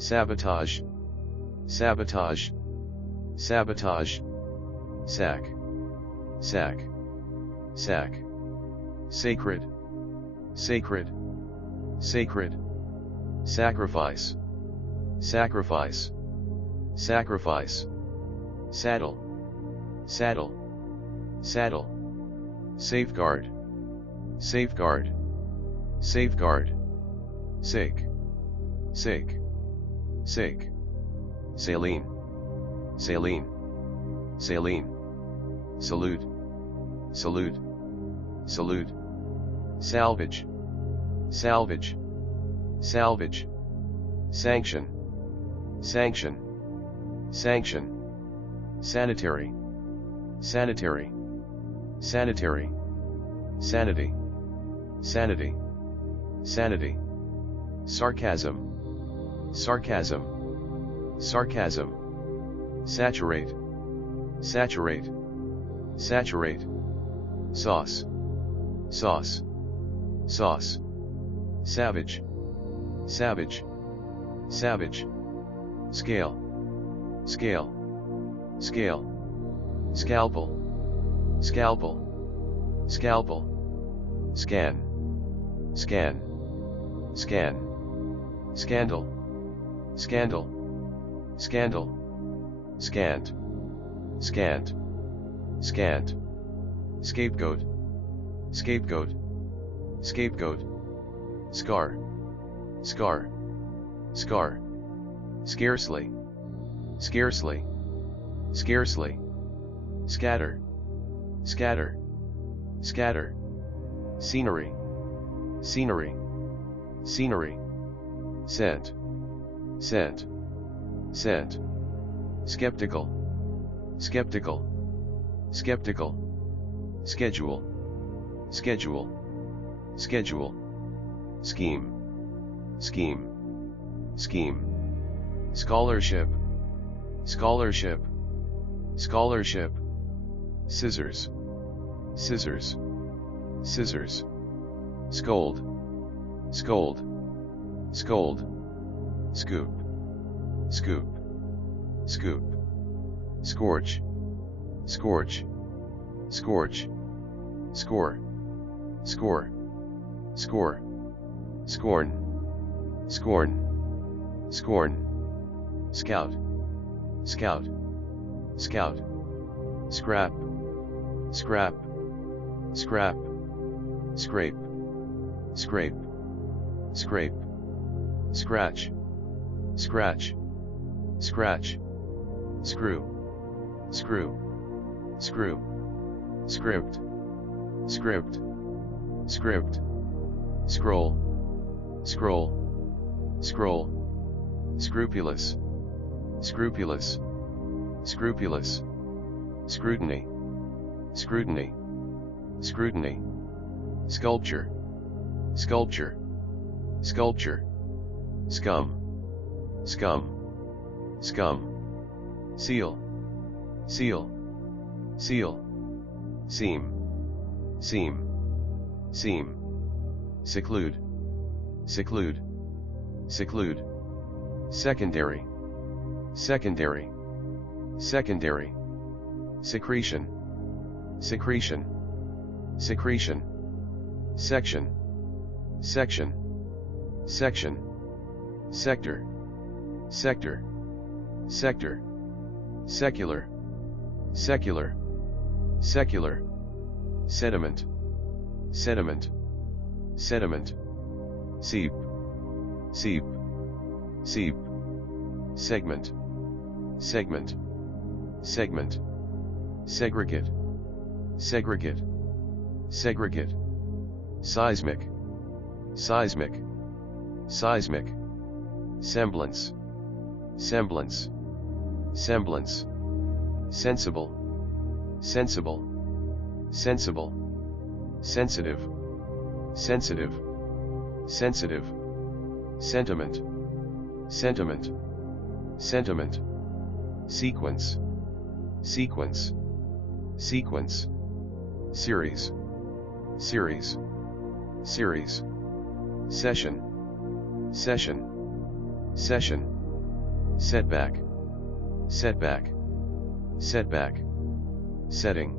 sabotage, sabotage, sabotage, sack, sack, sack, sacred, sacred, sacred, sacrifice, sacrifice, sacrifice, saddle, saddle, saddle, safeguard, safeguard, safeguard, sake, sake, sake, saline, saline, saline, salute, salute, salute, salvage, salvage, salvage, sanction, sanction, sanction, sanitary, sanitary, sanitary, sanity, sanity, sanity, sarcasm, sarcasm, sarcasm, saturate, saturate, saturate, sauce, sauce, sauce, savage, savage, savage, scale, scale, scale, scalpel, scalpel, scalpel, scan, scan, scan, scandal, scandal, scandal, scant, scant, scant, scapegoat, scapegoat, scapegoat, scar, scar, scar, scarcely, scarcely, scarcely, scatter, scatter, scatter, scenery, scenery, scenery, scent, scent, scent, skeptical, skeptical, skeptical, schedule, schedule, schedule, scheme, scheme, scheme, scholarship, scholarship, scholarship, scissors, scissors, scissors, scold, scold, scold, scoop, scoop, scoop, scorch, scorch, scorch, score, score, score, scorn, scorn, scorn, scout, scout, scout, scrap, scrap, scrap, scrape, scrape, scrape, scratch, scratch, scratch, screw, screw, screw, script, script, script, scroll, scroll, scroll, scrupulous, scrupulous, scrupulous, scrutiny, scrutiny, scrutiny, sculpture, sculpture, sculpture, scum, scum, scum, seal, seal, seal, seam, seam, seam, seclude, seclude, seclude, secondary, secondary, secondary, secretion, secretion, secretion, section, section, section, sector, sector, sector, secular, secular, secular, sediment, sediment, sediment, seep, seep, seep, segment, segment, segment, segregate, segregate, segregate, seismic, seismic, seismic, semblance, semblance, semblance, sensible, sensible, sensible, sensitive, sensitive, sensitive, sentiment, sentiment, sentiment, sequence, sequence, sequence, series, series, series, session, session, session, setback, setback, setback, setting,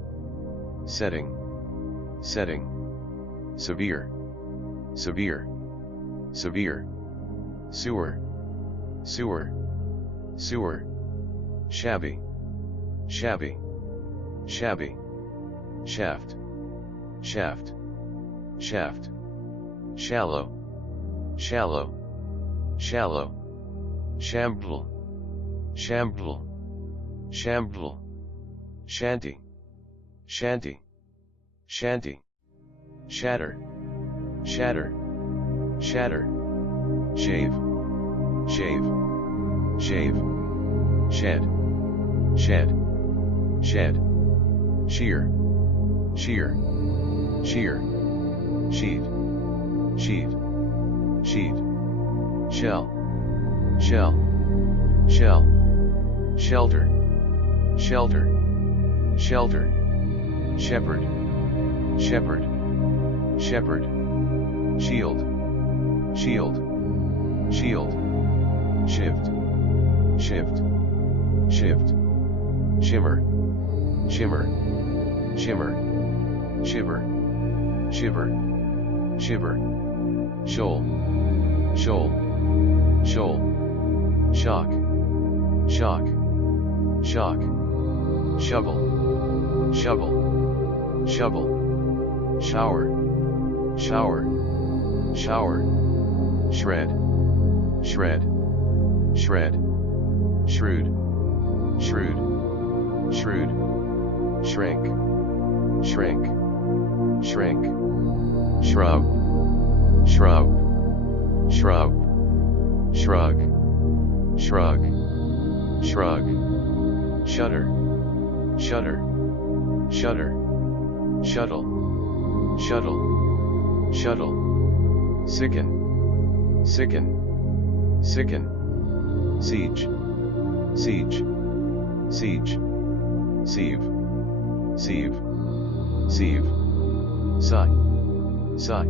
setting, setting, severe, severe, severe, sewer, sewer, sewer, shabby, shabby, shabby, shaft, shaft, shaft, shallow, shallow, shallow, shambler, shambler, shambler, shanty, shanty, shanty, shatter, shatter, shatter, shave, shave, shave, shed, shed, shed, shear, shear, shear, sheet, sheet, sheet, shell, shell, shell, shelter, shelter, shelter, shepherd, shepherd, shepherd, shield, shield, shield, shift, shift, shift, shimmer, shimmer, shimmer, shiver, shiver, shiver, shoal, shoal, shoal, shock, shock, shock, shovel, shovel, shovel, shower, shower, shower, shred, shred, shred, shrewd, shrewd, shrewd, shrink, shrink, shrink, shrub, shrub, shrub, shrug, shrug, shrug, shudder, shudder, shudder, shuttle, shuttle, shuttle, sicken, sicken, sicken, siege, siege, siege, sieve, sieve, sieve, sigh, sigh,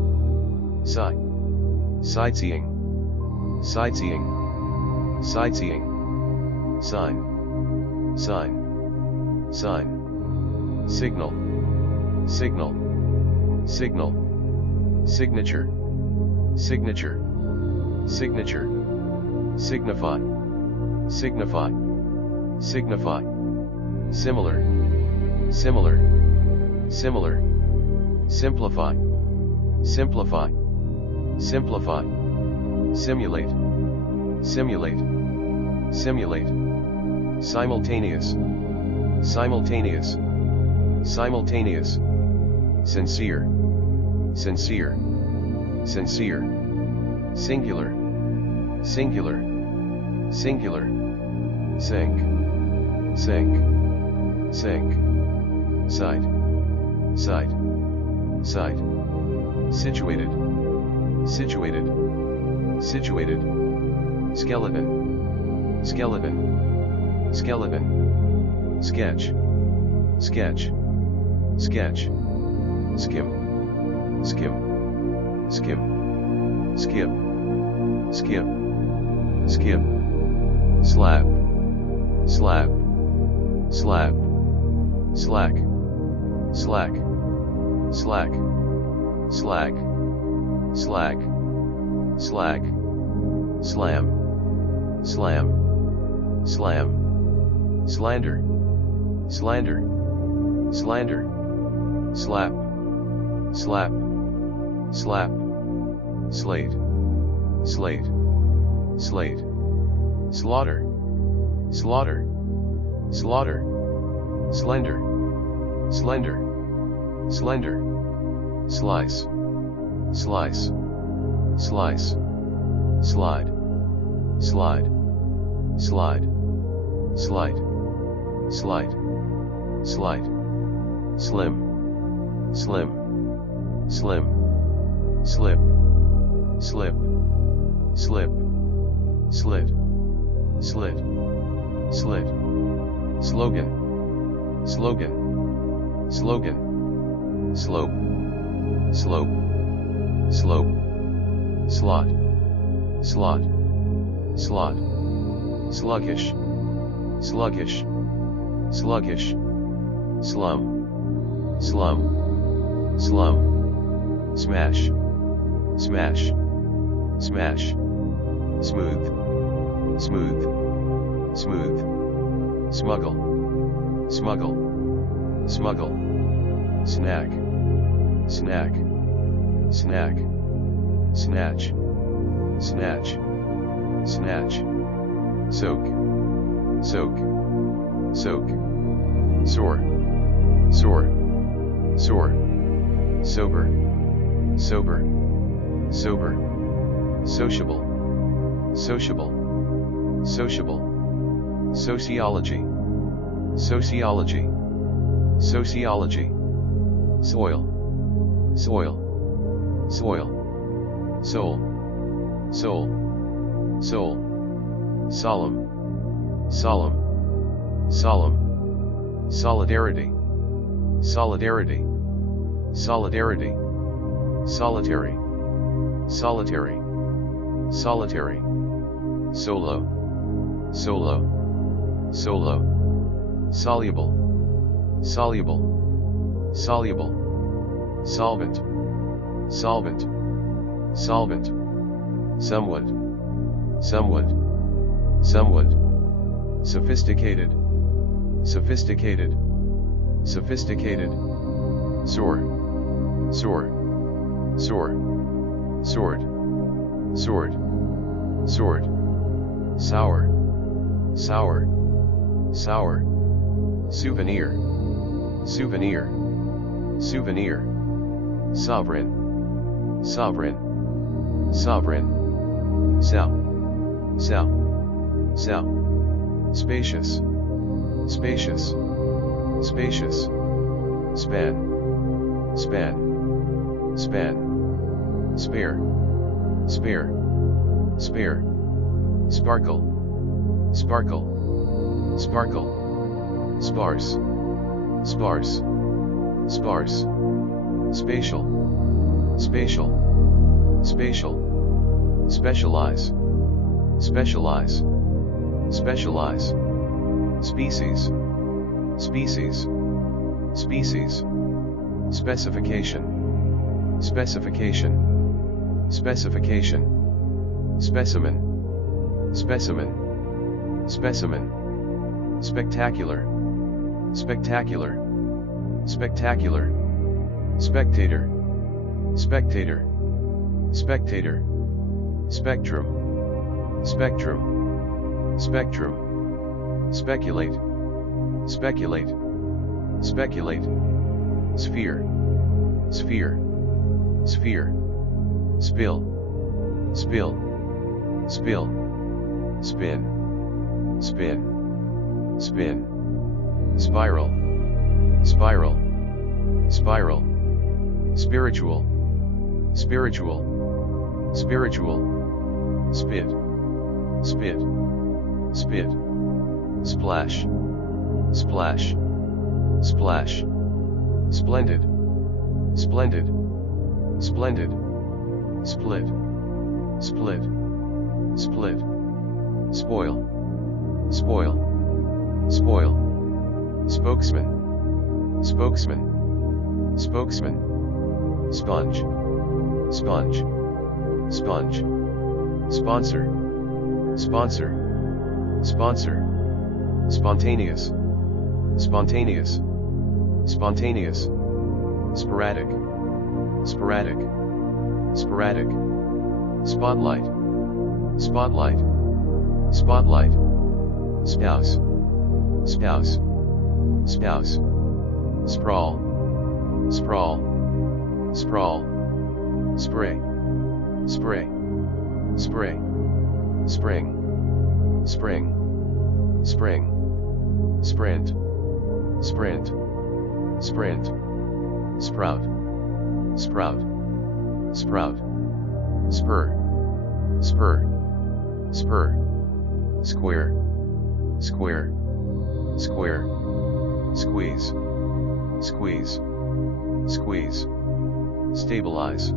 sigh, sightseeing, sightseeing, sightseeing, sign, sign, sign, signal, signal, signal, signature, signature, signature, signify, signify, signify, similar, similar, similar, simplify, simplify, simplify, simulate, simulate, simulate, simultaneous, simultaneous, simultaneous, sincere, sincere, sincere, singular, singular, singular, sink, sink, sink, sight, sight, sight, situated, situated, situated, skeleton, skeleton, skeleton, sketch, sketch, sketch, skim, skim, skim, skip, skip, skip, slap, slap, slap, slack, slack, slack, slack, slack, slack, slam, slam, slam, slander, slander, slander, slap, slap, slap, slate, slate, slate, slaughter, slaughter, slaughter, slender, slender, slender, slice, slice, slice, slide, slide, slide, slide, slide, slide, slim, slim, slim, slip, slip, slip, slit, slit, slit, slogan, slogan, slogan, slope, slope, slope, slot, slot, slot, sluggish, sluggish, sluggish, slum, slum, slum, smash, smash, smash, smooth, smooth, smooth, smuggle, smuggle, smuggle, snack, snack, snack, snatch, snatch, snatch, soak, soak, soak, soar, soar, soar, sober, sober, sober, sociable, sociable, sociable, sociology, sociology, sociology, soil, soil, soil, soul, soul, soul, solemn, solemn, solemn, solidarity, solidarity, solidarity, solitary, solitary, solitary, solo, solo, solo, soluble, soluble, soluble, solvent, solvent, solvent, somewhat, somewhat, somewhat, sophisticated, sophisticated, sophisticated, sword, sword, sword, sword, sword, sword, sour, sour, sour, souvenir, souvenir, souvenir, sovereign, sovereign, sovereign, sow, sow, sow, spacious, spacious, spacious, span, span, span, spare, spare, spare, sparkle, sparkle, sparkle, sparse, sparse, sparse, spatial, spatial, spatial, specialize, specialize, specialize, species, species, species, specification, specification, specification, specimen, specimen, specimen, spectacular, spectacular, spectacular, spectator, spectator, spectator, spectrum, spectrum, spectrum, speculate, speculate, speculate, sphere, sphere, sphere, spill, spill, spill, spin, spin, spin, spiral, spiral, spiral, spiritual, spiritual, spiritual, spit, spit, spit, splash, splash, splash, splendid, splendid, splendid, split, split, split, spoil, spoil, spoil, spokesman, spokesman, spokesman, sponge, sponge, sponge, sponsor, sponsor, sponsor, spontaneous, spontaneous, spontaneous, sporadic, sporadic, sporadic, spotlight, spotlight, spotlight, spouse, spouse, spouse, sprawl, sprawl, sprawl, spray, spray, spray, spring, spring, spring, sprint, sprint, sprint, sprout, sprout, sprout, spur, spur, spur, square, square, square, squeeze, squeeze, squeeze, stabilize,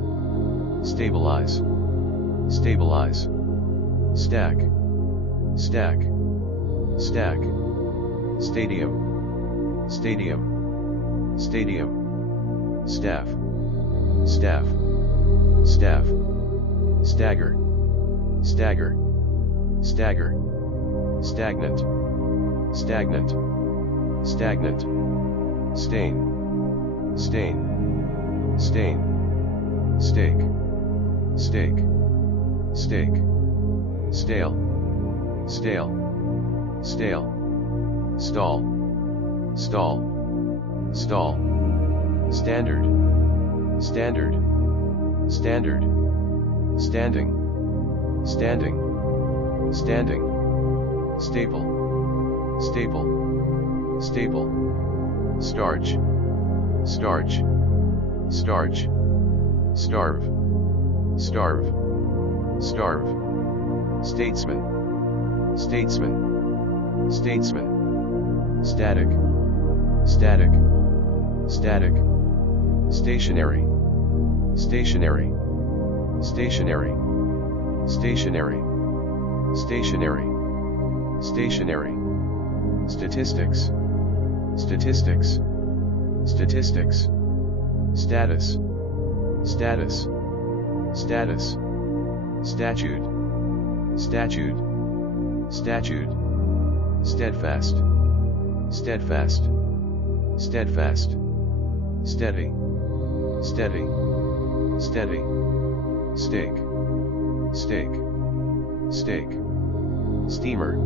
stabilize, stabilize, stack, stack, stack, stadium, stadium, stadium, staff, staff, staff, stagger, stagger, stagger, stagnant, stagnant, stagnant, stain, stain, stain, stake, stake, stake, stale, stale, stale, stall, stall, stall, standard, standard, standard, standing, standing, standing, staple, staple, staple, starch, starch, starch, starve, starve, starve, statesman, statesman, statesman, static, static, static, stationary, stationary, stationary, stationary, stationary, stationary, statistics, statistics, statistics, status, status, status, statute, statute, statute, steadfast, steadfast, steadfast, steady, steady, steady, stake, stake, stake, steamer,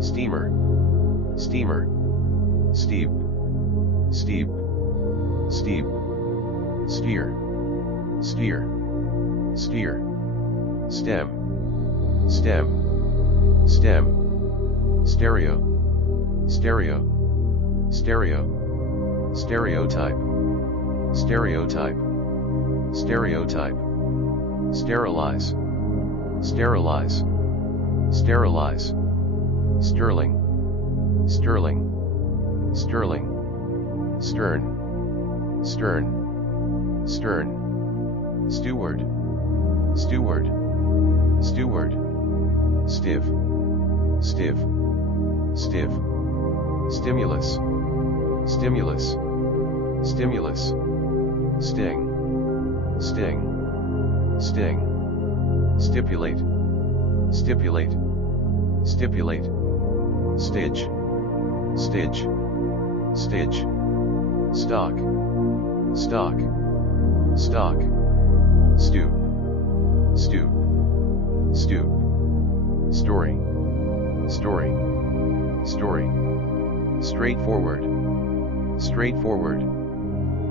steamer, steamer, steep, steep, steep, sphere, sphere, sphere, stem, stem, stem, stereo, stereo, stereo, stereotype, stereotype, stereotype, sterilize, sterilize, sterilize, sterling, sterling, sterling, stern, stern, stern, steward, steward, steward, stiff, stiff, stiff, stimulus, stimulus, stimulus, sting, sting, sting, stipulate, stipulate, stipulate, stitch, stitch, stitch, stock, stock, stock, stoop, stoop, stoop, story, story, story, straightforward, straightforward,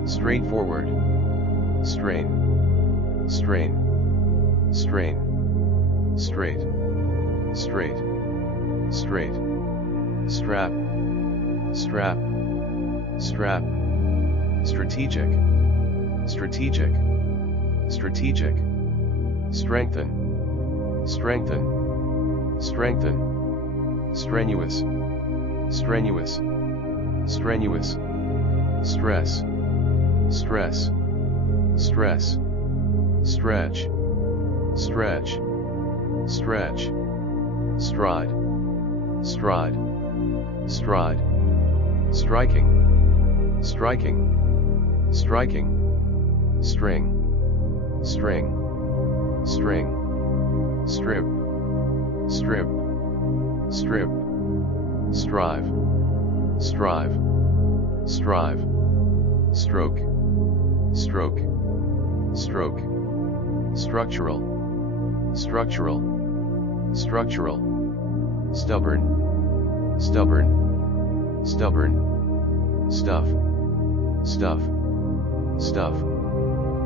straightforward, strain, strain, strain, straight, straight, straight, strap, strap, strap, strategic, strategic, strategic, strengthen, strengthen, strengthen, strenuous, strenuous, strenuous, stress, stress, stress, stretch, stretch, stretch, stride, stride, stride, striking, striking, striking, string, string, string, strip, strip, strip, strive, strive, strive, stroke, stroke, stroke, structural, structural, structural, stubborn, stubborn, stubborn, stuff, stuff, stuff,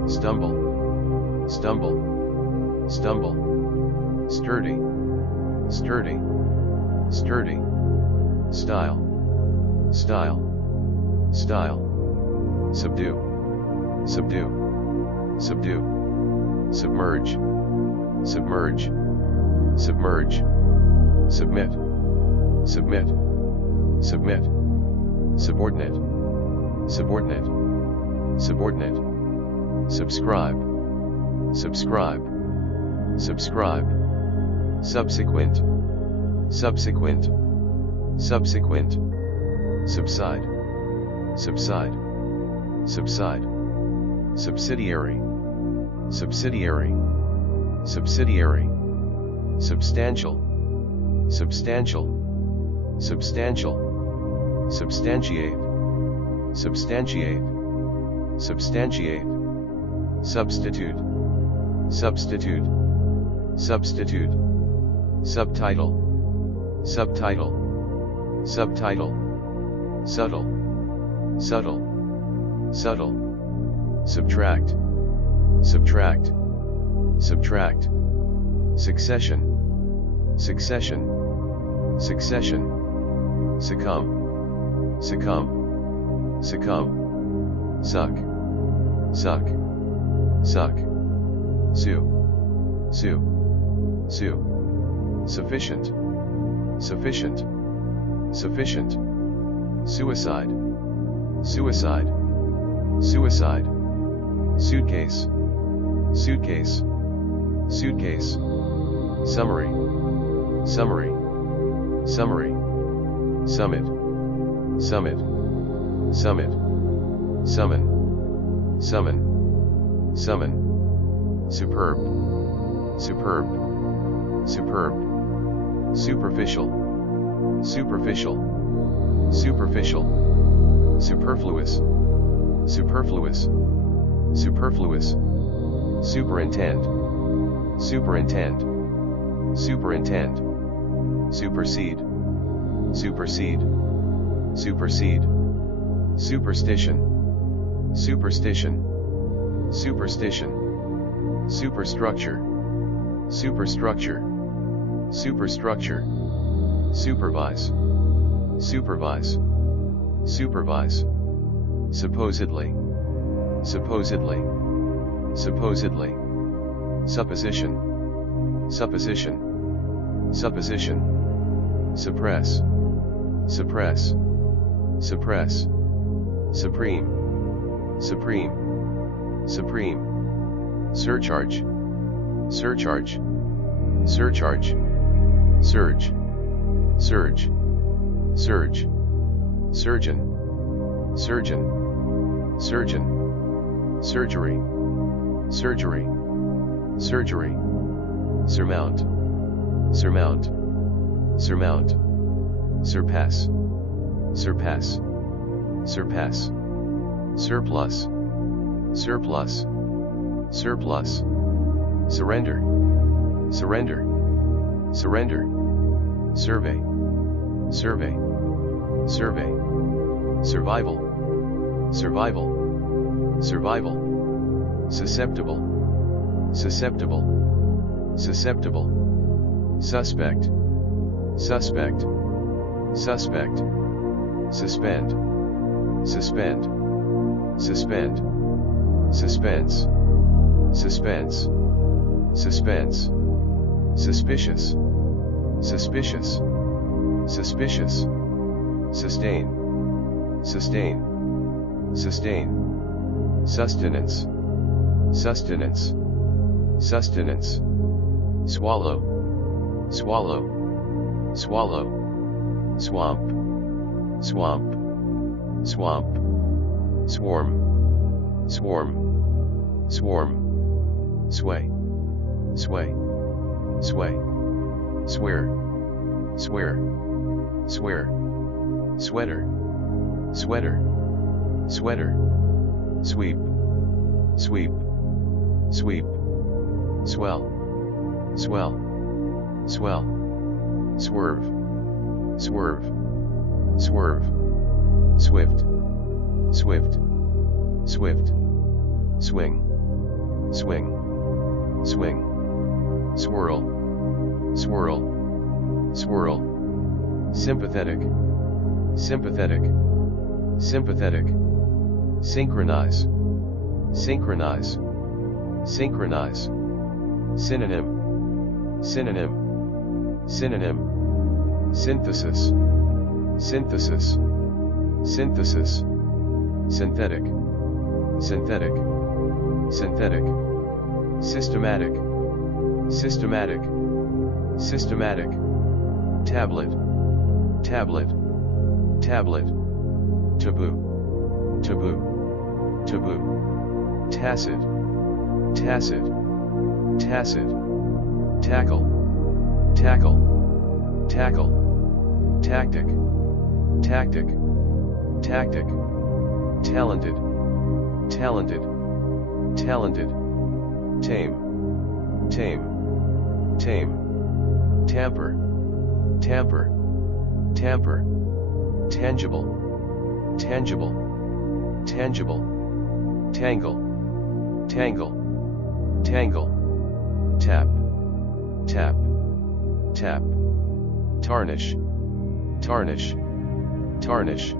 stumble, stumble, stumble, sturdy, sturdy, sturdy, style, style, style, subdue, subdue, subdue, submerge, submerge, submerge, submit, submit, submit, subordinate, subordinate, subordinate, subscribe, subscribe, subscribe, subsequent, subsequent, subsequent, subside, subside, subside, subsidiary, subsidiary, subsidiary, substantial, substantial, substantial, substantiate, substantiate, substantiate, substitute, substitute, substitute, subtitle, subtitle, subtitle, subtle, subtle, subtle, subtract, subtract, subtract, succession, succession, succession, succumb, succumb, succumb, suck, suck, suck, sue, sue, sue, sufficient, sufficient, sufficient, suicide, suicide, suicide, suitcase, suitcase, suitcase, summary, summary, summary, summit, summit, summit, summon, summon, summon, superb, superb, superb, superficial, superficial, superficial, superfluous, superfluous, superfluous, superintend, superintend, superintend, supersede, supersede, supersede, superstition, superstition, superstition, superstructure, superstructure, superstructure, supervise, supervise, supervise, supposedly, supposedly, supposedly, supposition, supposition, supposition, suppress, suppress, suppress, supreme, supreme, supreme, surcharge, surcharge, surcharge, surge, surge, surge, surgeon, surgeon, surgeon, surgery, surgery, surgery, surmount, surmount, surmount, surpass, surpass, surpass, surplus, surplus, surplus, surrender, surrender, surrender, survey, survey, survey, survival, survival, survival, susceptible, susceptible, susceptible, suspect, suspect, suspect, suspend, suspend, suspend, suspense, suspense, suspense, suspicious, suspicious, suspicious, sustain, sustain, sustain, sustenance, sustenance, sustenance, swallow, swallow, swallow, swamp, swamp, swamp, swarm, swarm, swarm, sway, sway, sway, swear, swear, swear, sweater, sweater, sweater, sweep, sweep, sweep, swell, swell, swell, swerve, swerve, swerve, swift, swift, swift, swing, swing, swing, swirl, swirl, swirl, sympathetic, sympathetic, sympathetic, synchronize, synchronize, synchronize, synonym, synonym, synonym, synthesis, synthesis, synthesis, synthetic, synthetic, synthetic, systematic, systematic, systematic, tablet, tablet, tablet, taboo, taboo, taboo, tacit, tacit, tacit, tackle, tackle, tackle, tactic, tactic, tactic, talented, talented, talented, tame, tame, tame, tamper, tamper, tamper, tangible, tangible, tangible, tangle, tangle, tangle, tap, tap, tap, tarnish, tarnish, tarnish,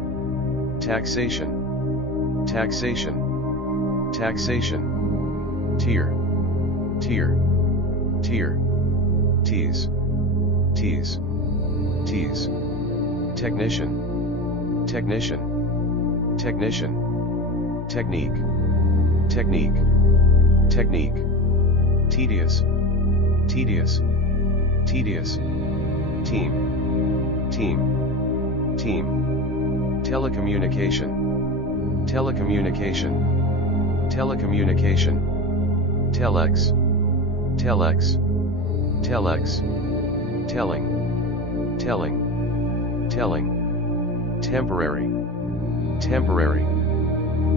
taxation, taxation, taxation, tier, tier, tier, tease, tease, tease, technician, technician, technician, technique, technique, technique, tedious, tedious, tedious, team, team, team, telecommunication, telecommunication, telecommunication, telex, telex, telex, telling, telling, telling, temporary, temporary,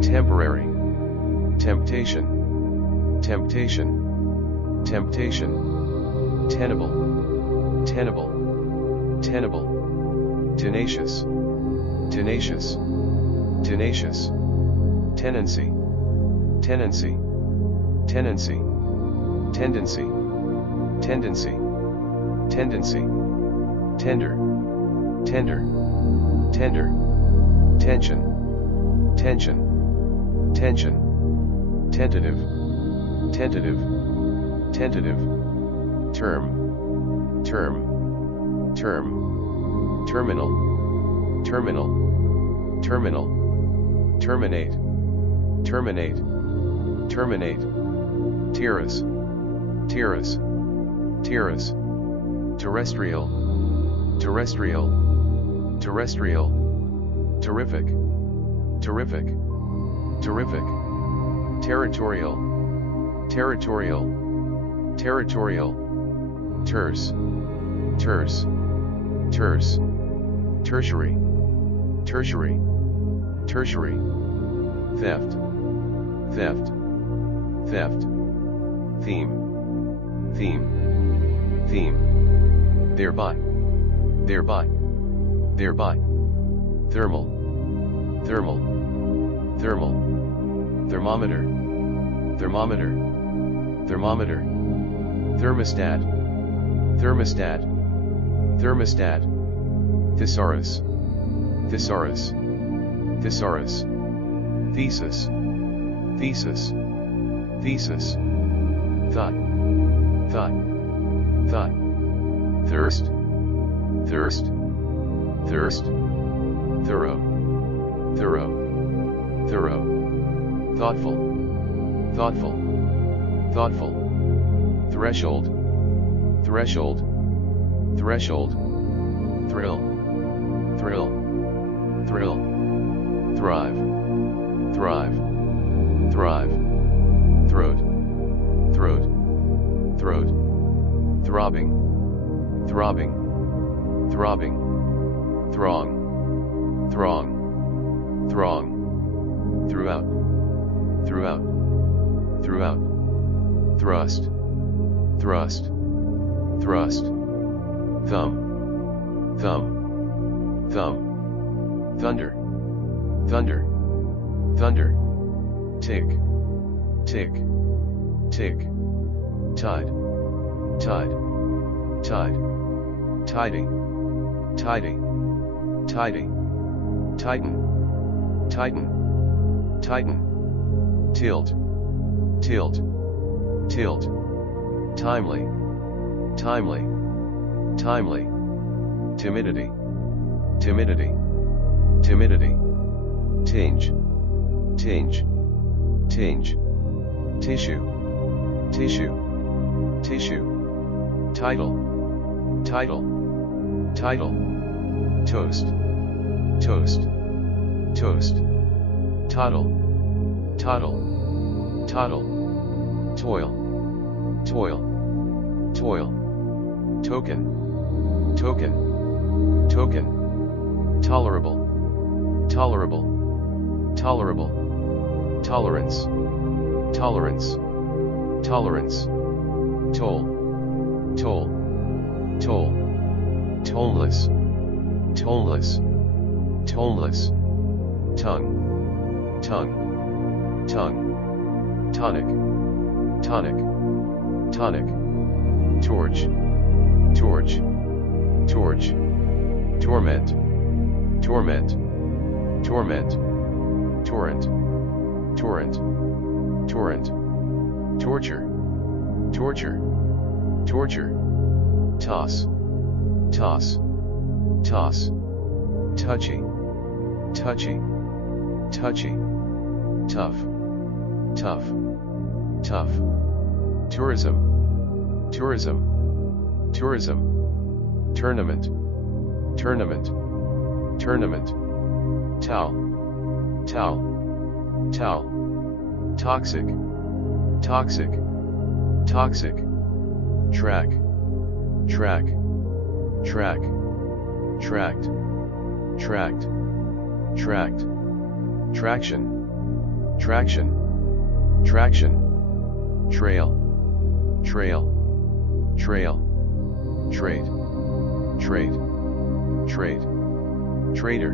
temporary, temptation, temptation, temptation, tenable, tenable, tenable, tenacious, tenacious, tenacious, tenancy, tenancy, tenancy, tendency, tendency, tendency, tender, tender, tender, tension, tension, tension, tentative, tentative, tentative, term, term, term, terminal, terminal, terminal, terminate, terminate, terminate, terrace, terrace, terrace, terrestrial, terrestrial, terrestrial, terrific, terrific, terrific, territorial, territorial, territorial, terse, terse, terse, tertiary, tertiary, tertiary, theft, theft, theft, theme, theme, theme, thereby, thereby, thereby, thermal, thermal, thermal, thermometer, thermometer, thermometer, thermostat, thermostat, thermostat, thesaurus, thesaurus, thesaurus, thesis, thesis, thesis, thought, thought, thought, thirst, thirst, thirst, thorough, thorough, thorough, thoughtful, thoughtful, thoughtful, threshold, threshold, threshold, thrill, thrill, thrill, thrive, thrive, thrive, throat, throat, throat, throbbing, throbbing, throbbing, throng, throng, throng, throughout, throughout, throughout, thrust, thrust, thrust, thumb, thumb, thumb, thunder, thunder, thunder, tick, tick, tick, tide, tide, tide, tidy, tidy, tidy, tighten, tighten, tighten, tilt, tilt, tilt, timely, timely, timely, timidity, timidity, timidity, tinge, tinge, tinge, tissue, tissue, tissue, title, title, title, toast, toast, toast, toddle, toddle, toddle, toil, toil, toil, token, token, token, tolerable, tolerable, tolerable, tolerance, tolerance, tolerance, toll, toll, toll, toneless, toneless, toneless, tongue, tongue, tongue, tonic, tonic, tonic, torch, torch, torch, torment, torment, torment, torrent, torrent, torrent, torture, torture, torture, toss, toss, toss, touchy, touchy, touchy, tough, tough, tough, tourism, tourism, tourism, tournament, tournament, tournament, towel, towel, towel, toxic, toxic, toxic, track, track, track, tract, tract, tract, traction, traction, traction, trail, trail, trail, trade, trade, trade, trader,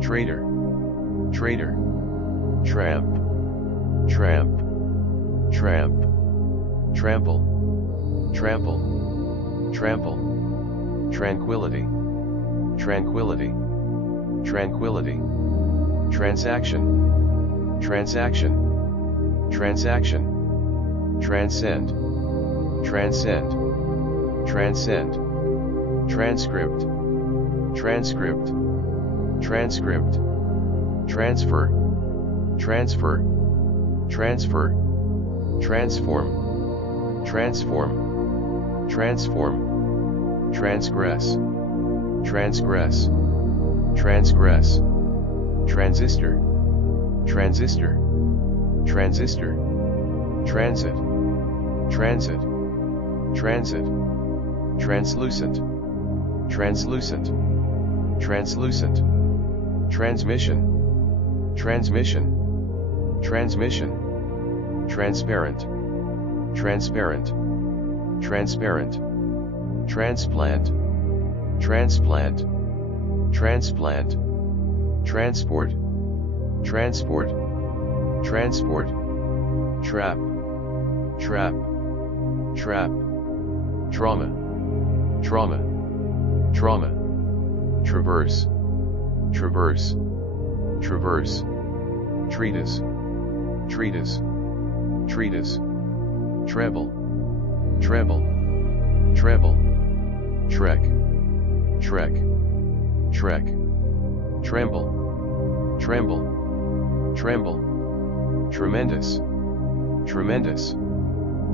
trader, trader, tramp, tramp, tramp, trample, trample, trample, tranquility, tranquility, tranquility, transaction, transaction, transaction, transcend, transcend, transcend, transcript, transcript, transcript, transfer, transfer, transfer, transform, transform, transform, transgress, transgress, transgress, transistor, transistor, transistor, transit, transit, transit, translucent, translucent, translucent, transmission, transmission, transmission, transparent, transparent, transparent, transplant, transplant, transplant, transport, transport, transport, trap, trap, trap, trauma, trauma, trauma, traverse, traverse, traverse, treatise, treatise, treatise, treble, treble, treble, trek, trek, trek, tremble, tremble, tremble, tremendous, tremendous,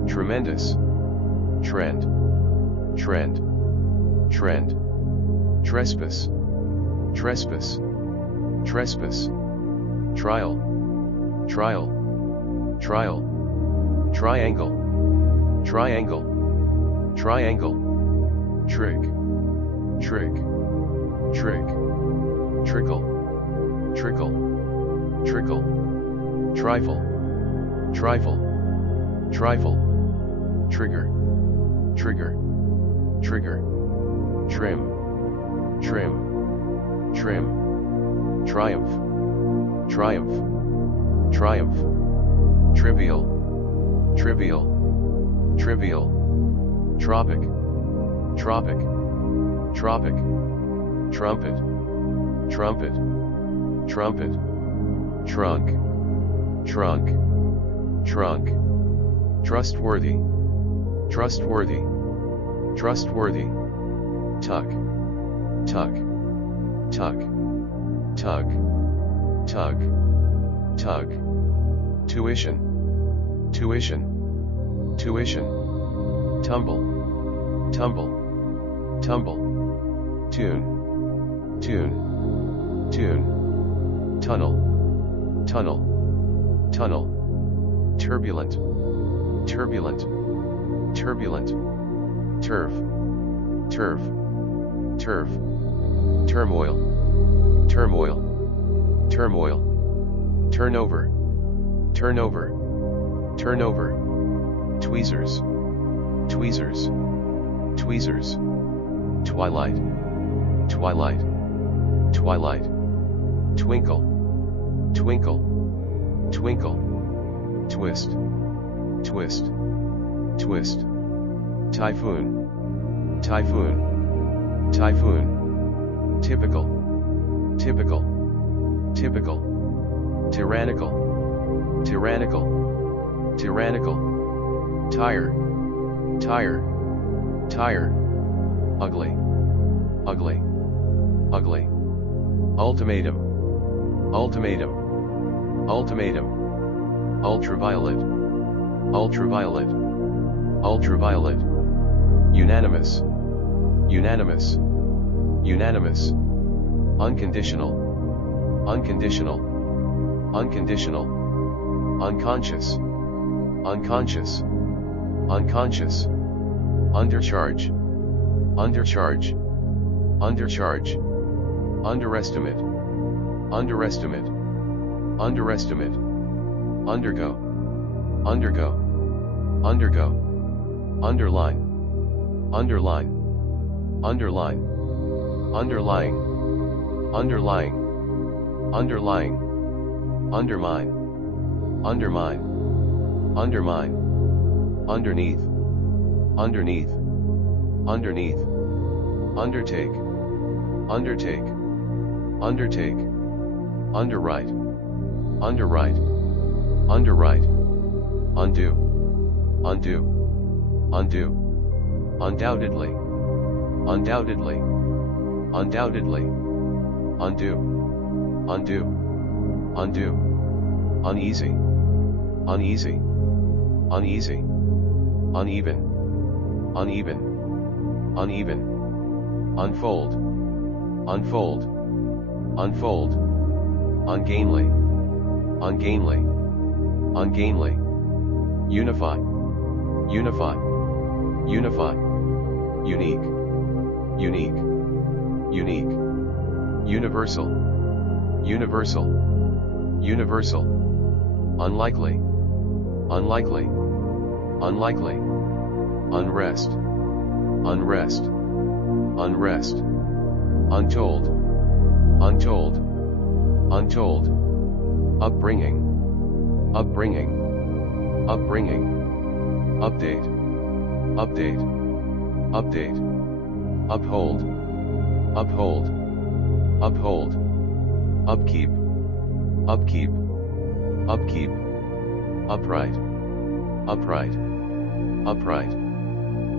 tremendous, trend, trend, trend, trespass, trespass, trespass, trial, trial, trial, triangle, triangle, triangle, trick, trick, trick, trickle, trickle, trickle, trifle, trifle, trifle, trigger, trigger, trigger, trim, trim, trim, triumph, triumph, triumph, trivial, trivial, trivial, tropic, tropic, tropic, trumpet, trumpet, trumpet, trunk, trunk, trunk, trustworthy, trustworthy, trustworthy, tuck, tuck, tuck, tug, tug, tug, tuition, tuition, tuition, tumble, tumble, tumble, tune, tune, tune, tunnel, tunnel, tunnel, turbulent, turbulent, turbulent, turf, turf, turf, turmoil, turmoil, turmoil, turnover, turnover, turnover, tweezers, tweezers, tweezers, twilight, twilight, twilight, twinkle, twinkle, twinkle, twist, twist, twist, typhoon, typhoon, typhoon, typical, typical, typical, tyrannical, tyrannical, tyrannical, tire, tire, tire, ugly, ugly, ugly, ultimatum, ultimatum, ultimatum, ultraviolet, ultraviolet, ultraviolet, unanimous, unanimous, unanimous, unconditional, unconditional, unconditional, unconscious, unconscious, unconscious, undercharge, undercharge, undercharge, underestimate, underestimate, underestimate, undergo, undergo, undergo, underline, underline, underline, underlying, underlying, underlying, undermine, undermine, undermine, underneath, underneath, underneath, undertake, undertake, undertake, underwrite, underwrite, underwrite, undo, undo, undo, undoubtedly, undoubtedly, undoubtedly, undo, undo, undo, uneasy, uneasy, uneasy, uneven, uneven, uneven, unfold, unfold, unfold, ungainly, ungainly, ungainly, unify, unify, unify, unique, unique, unique, universal, universal, universal, unlikely, unlikely, unlikely, unrest, unrest, unrest, untold, untold, untold, upbringing, upbringing, upbringing, update, update, update, uphold, uphold, uphold, upkeep, upkeep, upkeep, upright, upright, upright,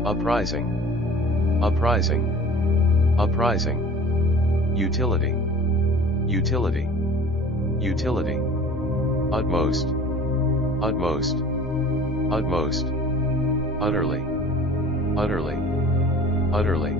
uprising, uprising, uprising, utility, utility, utility, utmost, utmost, utmost, utterly, utterly, utterly,